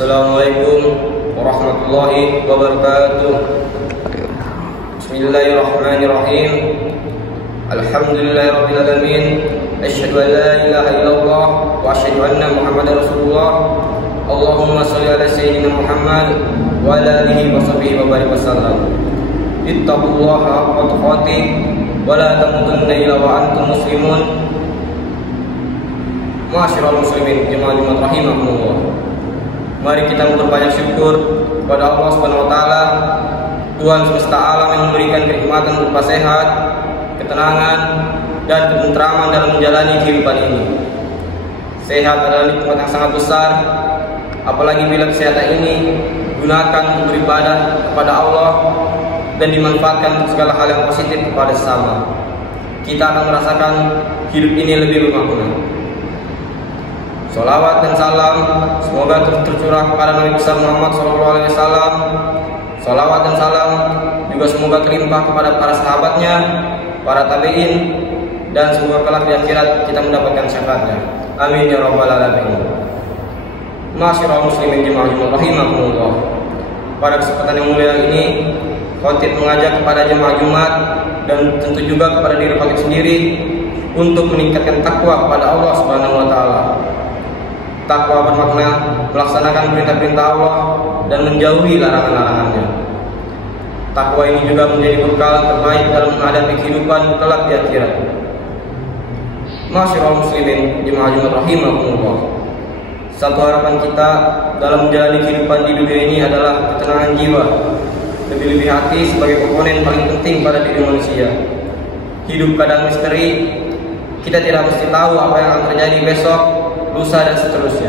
Assalamualaikum warahmatullahi wabarakatuh. Bismillahirrahmanirrahim. Alhamdulillahirabbil alamin. Asyhadu an la ilaha illallah wa asyhadu anna Muhammadar Rasulullah. Allahumma shalli ala sayyidina Muhammad wa ala alihi wa sahbihi wa barik wasallam. Ittaqullaha haqqa tuqatih wa la tamutunna illa wa antum muslimun. Ma'asyiral muslimin jemaah Jumat rahimakumullah. Mari kita berbanyak syukur kepada Allah Subhanahu wa taala, Tuhan semesta alam yang memberikan kenikmatan berupa sehat, ketenangan, dan ketentraman dalam menjalani kehidupan ini. Sehat adalah nikmat yang sangat besar, apalagi bila kesehatan ini gunakan untuk beribadah kepada Allah dan dimanfaatkan untuk segala hal yang positif kepada sesama. Kita akan merasakan hidup ini lebih bermakna. Salawat dan salam semoga tercurah kepada Nabi besar Muhammad SAW. Salawat dan salam juga semoga terlimpah kepada para sahabatnya, para tabi'in, dan semoga kelak di akhirat kita mendapatkan syafaatnya. Amin ya rabbal alamin. Ma'asyiral muslimin jemaah Jumat rahimakumullah. Pada kesempatan yang mulia ini, khatib mengajak kepada jemaah Jumat dan tentu juga kepada diri khatib sendiri untuk meningkatkan takwa kepada Allah Subhanahu wa taala. Takwa bermakna melaksanakan perintah-perintah Allah dan menjauhi larangan-larangannya. Takwa ini juga menjadi bekal terbaik dalam menghadapi kehidupan kelak di akhirat. Ma'asyiral muslimin jemaah Jumat rahimakumullah. Satu harapan kita dalam menjalani kehidupan di dunia ini adalah ketenangan jiwa. Lebih-lebih hati sebagai komponen paling penting pada diri manusia. Hidup kadang misteri. Kita tidak mesti tahu apa yang akan terjadi besok, lusa, dan seterusnya.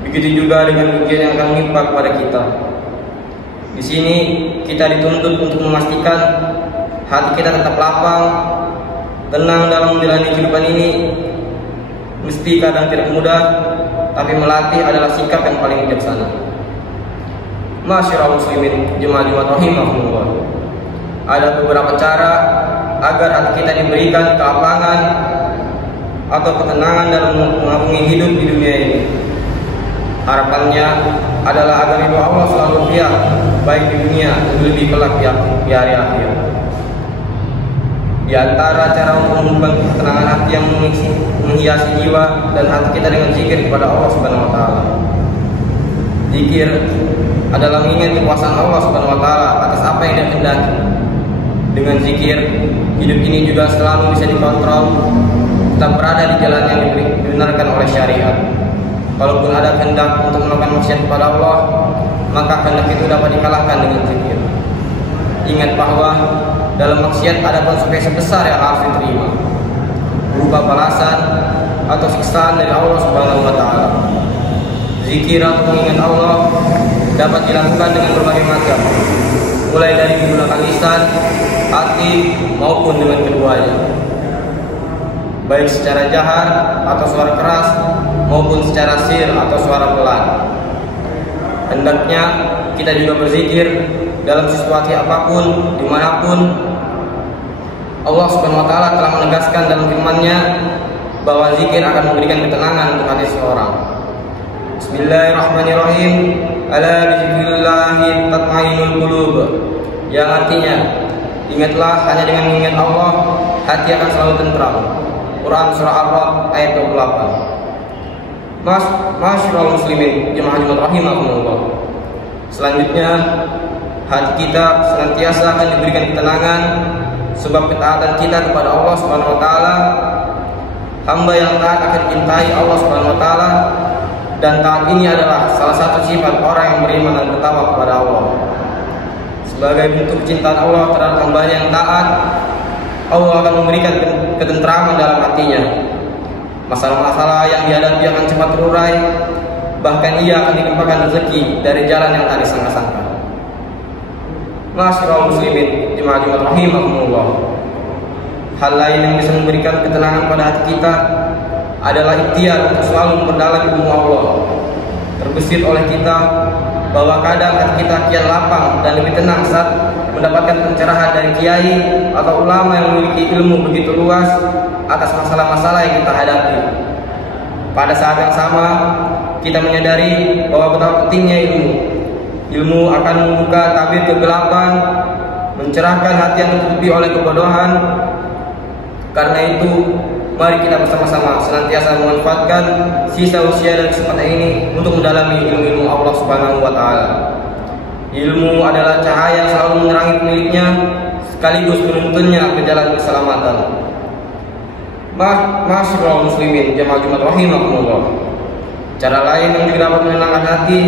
Begitu juga dengan ujian yang akan menimpa kepada kita. Di sini kita dituntut untuk memastikan hati kita tetap lapang, tenang dalam menjalani kehidupan ini. Mesti kadang tidak mudah, tapi melatih adalah sikap yang paling bijaksana. Ma'asyiral muslimin jemaah Jumat rahimakumullah. Ada beberapa cara agar hati kita diberikan kelapangan atau ketenangan dalam mengarungi hidup di dunia ini. Harapannya adalah agar ridho Allah selalu pihak, baik di dunia dan lebih kelak di hari akhir. Di antara cara untuk mengubah ketenangan hati yang menghiasi jiwa dan hati kita dengan zikir kepada Allah Subhanahu wa taala. Zikir adalah mengingat kekuasaan Allah Subhanahu wa taala atas apa yang Dia kehendaki. Dengan zikir, hidup ini juga selalu bisa dikontrol, tetap berada di jalan yang dibenarkan oleh syariat. Kalaupun ada kehendak untuk melakukan maksiat kepada Allah, maka kehendak itu dapat dikalahkan dengan zikir. Ingat bahwa dalam maksiat ada konsekuensi besar yang harus diterima, berupa balasan atau siksaan dari Allah Subhanahu wa taala. Zikir atau mengingat Allah dapat dilakukan dengan berbagai macam, mulai dari menggunakan lisan, hati, maupun dengan keduanya, baik secara jahar atau suara keras maupun secara sir atau suara pelan. Hendaknya kita juga berzikir dalam situasi apapun, dimanapun. Allah Subhanahu wa taala telah menegaskan dalam firman-Nya bahwa zikir akan memberikan ketenangan untuk hati seseorang. Bismillahirrahmanirrahim. Ala bizikrillahi tatma'innul qulub. Yang artinya, ingatlah hanya dengan mengingat Allah hati akan selalu tentram. Quran surah Ar-Ra'd ayat 28. Ma'asyiral muslimin jemaah Jumat rahimakumullah. Selanjutnya, hati kita senantiasa akan diberikan ketenangan sebab ketaatan kita kepada Allah Subhanahu wa taala. Hamba yang taat akan dicintai Allah Subhanahu wa taala, dan taat ini adalah salah satu sifat orang yang beriman dan bertakwa kepada Allah. Sebagai bentuk kecintaan Allah terhadap hambanya yang taat, Allah akan memberikan ketentraman dalam hatinya. Masalah-masalah yang dihadapi akan cepat terurai, bahkan ia akan dilimpahkan rezeki dari jalan yang tak disangka-sangka. Ma'asyiral muslimin jemaah Jumat rahimakumullah. Hal lain yang bisa memberikan ketenangan pada hati kita adalah ikhtiar untuk selalu memperdalam ilmu Allah. Terbesit oleh kita bahwa kadang hati kita kian lapang dan lebih tenang saat mendapatkan pencerahan dari kiai atau ulama yang memiliki ilmu begitu luas atas masalah-masalah yang kita hadapi. Pada saat yang sama, kita menyadari bahwa betapa pentingnya ilmu. Ilmu akan membuka tabir kegelapan, mencerahkan hati yang tertutupi oleh kebodohan. Karena itu, mari kita bersama-sama senantiasa memanfaatkan sisa usia dan kesempatan ini untuk mendalami ilmu-ilmu Allah Subhanahu wa Ta'ala. Ilmu adalah cahaya yang selalu menerangi pemiliknya, sekaligus menuntunnya ke jalan keselamatan. Ma'asyiral muslimin jamaah Jumat rahimakumullah. Cara lain yang juga dapat menenangkan hati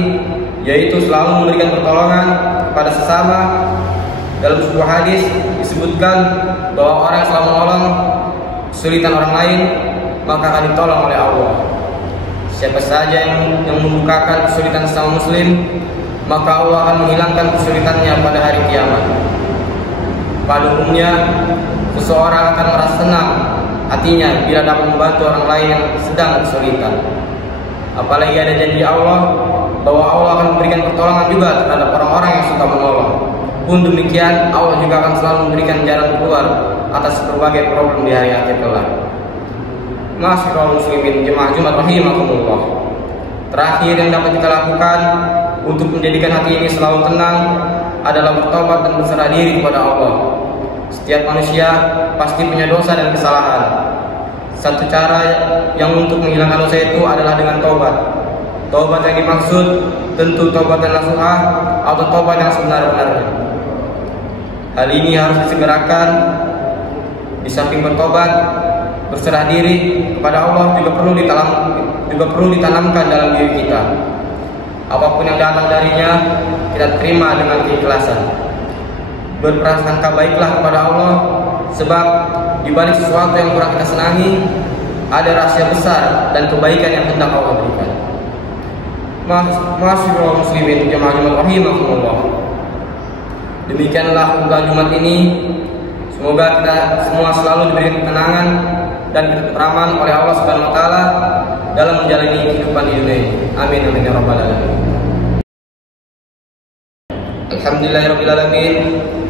yaitu selalu memberikan pertolongan pada sesama. Dalam sebuah hadis disebutkan bahwa orang yang selalu menolong kesulitan orang lain maka akan ditolong oleh Allah. Siapa saja yang membukakan kesulitan sesama muslim, maka Allah akan menghilangkan kesulitannya pada hari kiamat. Pada umumnya, seseorang akan merasa senang hatinya bila dapat membantu orang lain yang sedang kesulitan. Apalagi ada janji Allah bahwa Allah akan memberikan pertolongan juga terhadap orang-orang yang suka menolong. Pun demikian, Allah juga akan selalu memberikan jalan keluar atas berbagai problem di hari akhir kelak. Ma'asyiral muslimin jemaah Jumat rahimakumullah. Terakhir yang dapat kita lakukan untuk menjadikan hati ini selalu tenang adalah bertobat dan berserah diri kepada Allah. Setiap manusia pasti punya dosa dan kesalahan. Satu cara yang untuk menghilangkan dosa itu adalah dengan tobat. Tobat yang dimaksud tentu tobat yang nasuhah atau tobat yang sebenar-benarnya. Hal ini harus disegerakan. Di samping bertobat, berserah diri kepada Allah juga perlu ditanamkan dalam diri kita. Apapun yang datang darinya, kita terima dengan keikhlasan. Berprasangka baiklah kepada Allah, sebab di balik sesuatu yang kurang kita senangi, ada rahasia besar dan kebaikan yang hendak Allah berikan. Ma'asyiral muslimin jamaah Jumat rahimakumullah. Demikianlah khutbah Jumat ini. Semoga kita semua selalu diberi ketenangan dan keteraman oleh Allah Subhanahu wa Ta'ala dalam menjalani kehidupan di dunia ini. Amin amin ya rabbal alamin. Alhamdulillahirabbil alamin.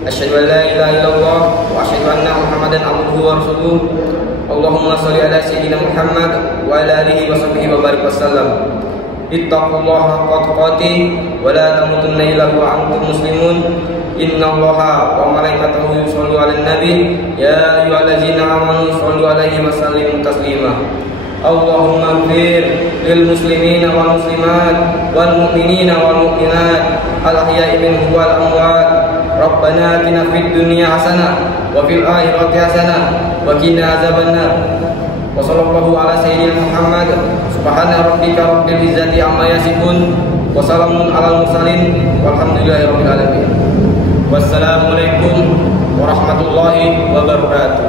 Asyhadu an la ilaha illallah wa asyhadu anna Muhammadan abduhu wa rasuluh. Allahumma shalli ala sayyidina Muhammad wa ala alihi wa sahbihi wa barik wasallam. Ittaqullaha haqqa tuqatih wa la tamutunna illa wa antum muslimun. Innallaha wa malaikatahu yushollu 'alan nabi ya ayyuhallazina amanu shollu 'alaihi wa sallimu taslima. Allahumma ighfir lil muslimina wal muslimat wal mu'minina wal mu'minat al ahya'i minhum wal amwat. Rabbana atina fid dunya hasanah wa fil akhirati hasanah wa qina azabannar. Wa sallallahu ala sayyidina Muhammad. Subhana rabbika rabbil izzati amma yasifun wa salamun alal mursalin walhamdulillahi rabbil alamin. Wassalamualaikum warahmatullahi wabarakatuh.